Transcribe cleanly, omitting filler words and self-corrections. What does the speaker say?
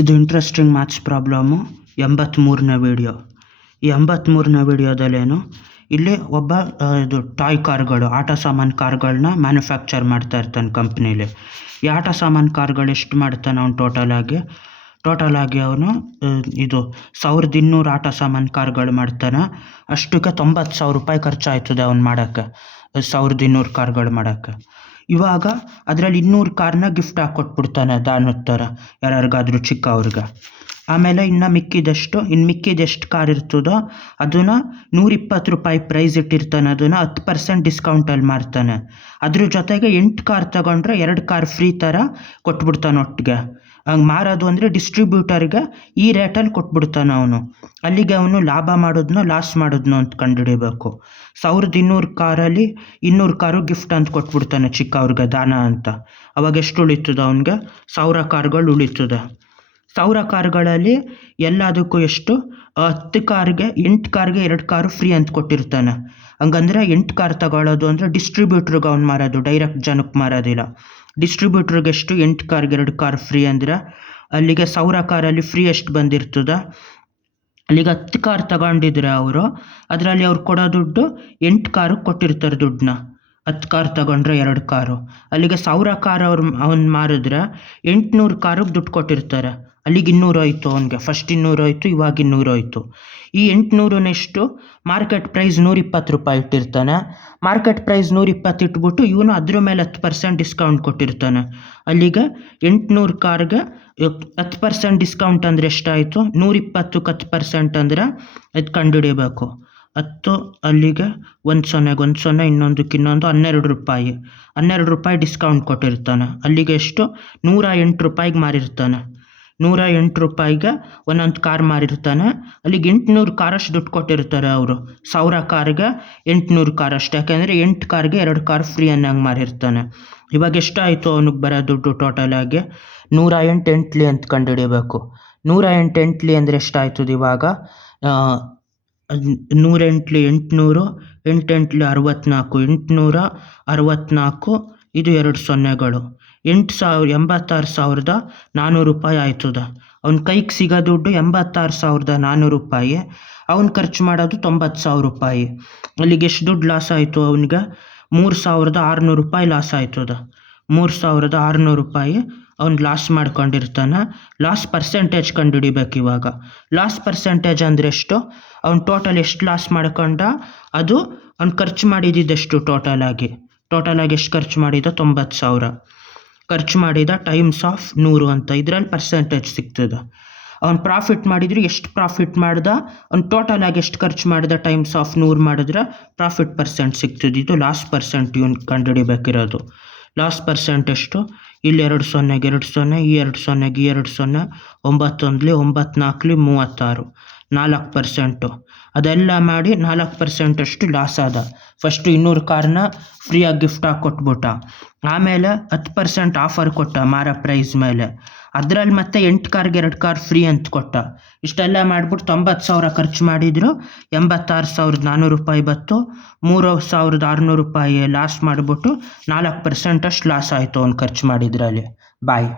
ಇದು interesting maths problem 83ನೇ video. ಈ 83ನೇ ವೀಡಿಯೋದಲ್ಲೇನು ಇಲ್ಲಿ ಒಬ್ಬ ಇದು ಟಾಯ್ ಕಾರ್ಗಳು ಆಟ ಸಾಮಾನು ಕಾರ್ಗಳನ್ನ ಮ್ಯಾನುಫ್ಯಾಕ್ಚರ್ ಮಾಡ್ತಾ ಇರ್ತಾನೆ ಕಂಪ್ನೀಲಿ. ಈ ಆಟ ಸಾಮಾನು ಕಾರ್ಗಳು ಎಷ್ಟು ಮಾಡ್ತಾನೆ ಅವ್ನು ಟೋಟಲಾಗಿ ಅವನು ಇದು 1200 ಆಟ ಸಾಮಾನು ಕಾರ್ಗಳು ಮಾಡ್ತಾನೆ. ಅಷ್ಟಕ್ಕೆ 90,000 ರೂಪಾಯಿ ಖರ್ಚಾಯ್ತದೆ ಅವ್ನು ಮಾಡೋಕ್ಕೆ, 1200 ಕಾರ್ಗಳು ಮಾಡೋಕ್ಕೆ. ಇವಾಗ ಅದರಲ್ಲಿ 200 ಕಾರ್ನ ಗಿಫ್ಟ್ ಆಗಿ ಕೊಟ್ಬಿಡ್ತಾನೆ ದಾನದ ಥರ ಯಾರಿಗಾದ್ರೂ ಚಿಕ್ಕವ್ರಿಗೆ. ಆಮೇಲೆ ಇನ್ನು ಮಿಕ್ಕಿದೆಷ್ಟು ಕಾರ್ ಇರ್ತದೋ ಅದನ್ನು 120 ರೂಪಾಯಿ ಪ್ರೈಸ್ ಇಟ್ಟಿರ್ತಾನೆ, ಅದನ್ನು 10% ಡಿಸ್ಕೌಂಟಲ್ಲಿ ಮಾರ್ತಾನೆ. ಅದ್ರ ಜೊತೆಗೆ 8 ಕಾರ್ ತಗೊಂಡ್ರೆ 2 ಕಾರ್ ಫ್ರೀ ಥರ ಕೊಟ್ಬಿಡ್ತಾನೆ ಒಟ್ಟಿಗೆ. ಹಂಗೆ ಮಾರೋದು ಅಂದರೆ ಡಿಸ್ಟ್ರಿಬ್ಯೂಟರ್ಗೆ ಈ ರೇಟಲ್ಲಿ ಕೊಟ್ಬಿಡ್ತಾನೆ ಅವನು. ಅಲ್ಲಿಗೆ ಅವನು ಲಾಭ ಮಾಡೋದನ್ನೋ ಲಾಸ್ ಮಾಡೋದನ್ನೋ ಅಂತ ಕಂಡುಹಿಡಿಬೇಕು. 1200 ಕಾರಲ್ಲಿ 200 ಕಾರು ಗಿಫ್ಟ್ ಅಂತ ಕೊಟ್ಬಿಡ್ತಾನೆ ಚಿಕ್ಕವ್ರಿಗೆ ದಾನ ಅಂತ. ಅವಾಗ ಎಷ್ಟು ಉಳಿತದೆ ಅವನಿಗೆ? 1000 ಕಾರ್ಗಳು ಉಳಿತದೆ. 1000 ಕಾರ್ಗಳಲ್ಲಿ ಎಲ್ಲದಕ್ಕೂ ಎಷ್ಟು 8 ಕಾರ್ಗೆ 2 ಕಾರು ಫ್ರೀ ಅಂತ ಕೊಟ್ಟಿರ್ತಾನೆ. ಹಂಗಂದ್ರೆ 8 ಕಾರ್ ತಗೊಳ್ಳೋದು ಅಂದರೆ ಡಿಸ್ಟ್ರಿಬ್ಯೂಟ್ರಿಗೆ ಅವ್ನು ಮಾರೋದು, ಡೈರೆಕ್ಟ್ ಜನಕ್ಕೆ ಮಾರೋದಿಲ್ಲ. ಡಿಸ್ಟ್ರಿಬ್ಯೂಟ್ರಿಗೆ ಎಷ್ಟು 8 ಕಾರ್ಗೆ 2 ಕಾರ್ ಫ್ರೀ ಅಂದರೆ ಅಲ್ಲಿಗೆ 1000 ಕಾರಲ್ಲಿ ಫ್ರೀ ಎಷ್ಟು ಬಂದಿರ್ತದೆ? ಅಲ್ಲಿಗೆ 10 ಕಾರ್ ತಗೊಂಡಿದ್ರೆ ಅವರು ಅದರಲ್ಲಿ ಅವ್ರು ಕೊಡೋ ದುಡ್ಡು 8 ಕಾರು ಕೊಟ್ಟಿರ್ತಾರೆ ದುಡ್ಡನ್ನ. 10 ಕಾರ್ ತಗೊಂಡ್ರೆ 2 ಕಾರು, ಅಲ್ಲಿಗೆ 1000 ಕಾರ್ ಅವ್ನು ಮಾರಿದ್ರೆ 800 ಕಾರಿಗೆ ದುಡ್ಡು ಕೊಟ್ಟಿರ್ತಾರೆ. ಅಲ್ಲಿಗೆ 200 ಹೋಯ್ತು ಅವನಿಗೆ. ಫಸ್ಟ್ 200 ಹೋಯ್ತು, ಇವಾಗ 200 ಹೋಯ್ತು. ಈ 800ನೆಷ್ಟು ಮಾರ್ಕೆಟ್ ಪ್ರೈಸ್ 120 ರೂಪಾಯಿ ಇಟ್ಟಿರ್ತಾನೆ. ಮಾರ್ಕೆಟ್ ಪ್ರೈಸ್ 120 ಇಟ್ಬಿಟ್ಟು ಇವನು ಅದ್ರ ಮೇಲೆ 10% ಡಿಸ್ಕೌಂಟ್ ಕೊಟ್ಟಿರ್ತಾನೆ. ಅಲ್ಲಿಗೆ 800 ಕಾರ್ಗೆ 10% ಡಿಸ್ಕೌಂಟ್ ಅಂದರೆ ಎಷ್ಟಾಯಿತು? 120ಕ್ಕೆ 10% ಅಂದರೆ ಅದು ಕಂಡುಹಿಡಿಯಬೇಕು. 10 ಅಲ್ಲಿಗೆ 10 ಇನ್ನೊಂದಕ್ಕೆ 12 ರೂಪಾಯಿ. 12 ರೂಪಾಯಿ ಡಿಸ್ಕೌಂಟ್ ಕೊಟ್ಟಿರ್ತಾನೆ. ಅಲ್ಲಿಗೆ ಎಷ್ಟು? 108 ರೂಪಾಯಿಗೆ ಮಾರಿರ್ತಾನೆ. 108 ರೂಪಾಯಿಗೆ ಒಂದೊಂದು ಕಾರ್ ಮಾರಿರ್ತಾನೆ. ಅಲ್ಲಿಗೆ 800 ಕಾರಷ್ಟು ದುಡ್ಡು ಕೊಟ್ಟಿರ್ತಾರೆ ಅವರು. 1000 ಕಾರ್ಗೆ 800 ಕಾರಷ್ಟು, ಯಾಕೆಂದರೆ 8 ಕಾರ್ಗೆ 2 ಕಾರ್ ಫ್ರೀ ಅನ್ನಂಗೆ ಮಾರಿರ್ತಾನೆ. ಇವಾಗ ಎಷ್ಟಾಯಿತು ಅವನಿಗೆ ಬರೋ ದುಡ್ಡು ಟೋಟಲಾಗಿ? 108 ಎಂಟ್ಲಿ ಅಂತ ಕಂಡುಹಿಡಿಯಬೇಕು. 108 ಎಂಟ್ಲಿ ಅಂದರೆ ಎಷ್ಟಾಯ್ತದೆ ಇವಾಗ? 100 ಎಂಟ್ಲಿ 800, 8 ಎಂಟ್ಲಿ 64, 864, ಇದು 2 ಸೊನ್ನೆಗಳು. 86,400 ರೂಪಾಯಿ ಆಯ್ತದೆ. ಅವ್ನ ಕೈಗೆ ಸಿಗೋ ದುಡ್ಡು 86,400 ರೂಪಾಯಿ. ಅವ್ನು ಖರ್ಚು ಮಾಡೋದು 90,000 ರೂಪಾಯಿ. ಅಲ್ಲಿಗೆ ಎಷ್ಟು ದುಡ್ಡು ಲಾಸ್ ಆಯಿತು ಅವನಿಗೆ? 3,600 ರೂಪಾಯಿ ಲಾಸ್ ಆಯ್ತದೆ. 3,600 ರೂಪಾಯಿ ಅವ್ನು ಲಾಸ್ ಮಾಡ್ಕೊಂಡಿರ್ತಾನೆ. ಲಾಸ್ ಪರ್ಸೆಂಟೇಜ್ ಕಂಡುಹಿಡಿಬೇಕು ಇವಾಗ. ಲಾಸ್ ಪರ್ಸೆಂಟೇಜ್ ಅಂದರೆ ಎಷ್ಟು? ಅವ್ನು ಟೋಟಲ್ ಎಷ್ಟು ಲಾಸ್ ಮಾಡ್ಕೊಂಡ, ಅದು ಅವ್ನು ಖರ್ಚು ಮಾಡಿದ್ದೆಷ್ಟು ಟೋಟಲಾಗಿ ಎಷ್ಟು ಖರ್ಚು ಮಾಡಿದ? 90,000 ಖರ್ಚು ಮಾಡಿದ ಟೈಮ್ಸ್ ಆಫ್ 100 ಅಂತ ಇದರಲ್ಲಿ ಪರ್ಸೆಂಟೇಜ್ ಸಿಗ್ತದೆ. ಅವ್ನು ಪ್ರಾಫಿಟ್ ಮಾಡಿದ್ರೆ ಎಷ್ಟು ಪ್ರಾಫಿಟ್ ಮಾಡ್ದ, ಅವ್ನು ಟೋಟಲಾಗಿ ಎಷ್ಟು ಖರ್ಚು ಮಾಡಿದ ಟೈಮ್ಸ್ ಆಫ್ 100 ಮಾಡಿದ್ರೆ ಪ್ರಾಫಿಟ್ ಪರ್ಸೆಂಟ್ ಸಿಗ್ತದೆ. ಇದು ಲಾಸ್ ಪರ್ಸೆಂಟ್ ಇವನು ಕಂಡುಹಿಡಿಬೇಕಿರೋದು. ಲಾಸ್ ಪರ್ಸೆಂಟ್ ಎಷ್ಟು? ಇಲ್ಲಿ 2 ಸೊನ್ನೆಗೆ 2 ಸೊನ್ನೆ, ಈ 2 ಸೊನ್ನೆಗೆ ಈ 2 ಸೊನ್ನೆ, 9 1 9 4 36, 4%. ಅದೆಲ್ಲ ಮಾಡಿ 4% ಅಷ್ಟು ಲಾಸ್ ಆದ. ಫಸ್ಟು 200 ಕಾರ್ನ ಫ್ರೀಯಾಗಿ ಗಿಫ್ಟಾಗಿ ಕೊಟ್ಬಿಟ್ಟ. ಆಮೇಲೆ 10% ಆಫರ್ ಕೊಟ್ಟ ಮಾರೋ ಪ್ರೈಸ್ ಮೇಲೆ. ಅದರಲ್ಲಿ ಮತ್ತೆ 8 ಕಾರ್ಗೆ 2 ಕಾರ್ ಫ್ರೀ ಅಂತ ಕೊಟ್ಟ. ಇಷ್ಟೆಲ್ಲ ಮಾಡಿಬಿಟ್ಟು 90,000 ಖರ್ಚು ಮಾಡಿದ್ರು. 86,400 ರೂಪಾಯಿ ಬತ್ತು. 3,600 ರೂಪಾಯಿ ಲಾಸ್ ಮಾಡಿಬಿಟ್ಟು 4% ಅಷ್ಟು ಲಾಸ್ ಆಯಿತು ಅವ್ನು ಖರ್ಚು ಮಾಡಿದ್ರಲ್ಲಿ. ಬಾಯ್.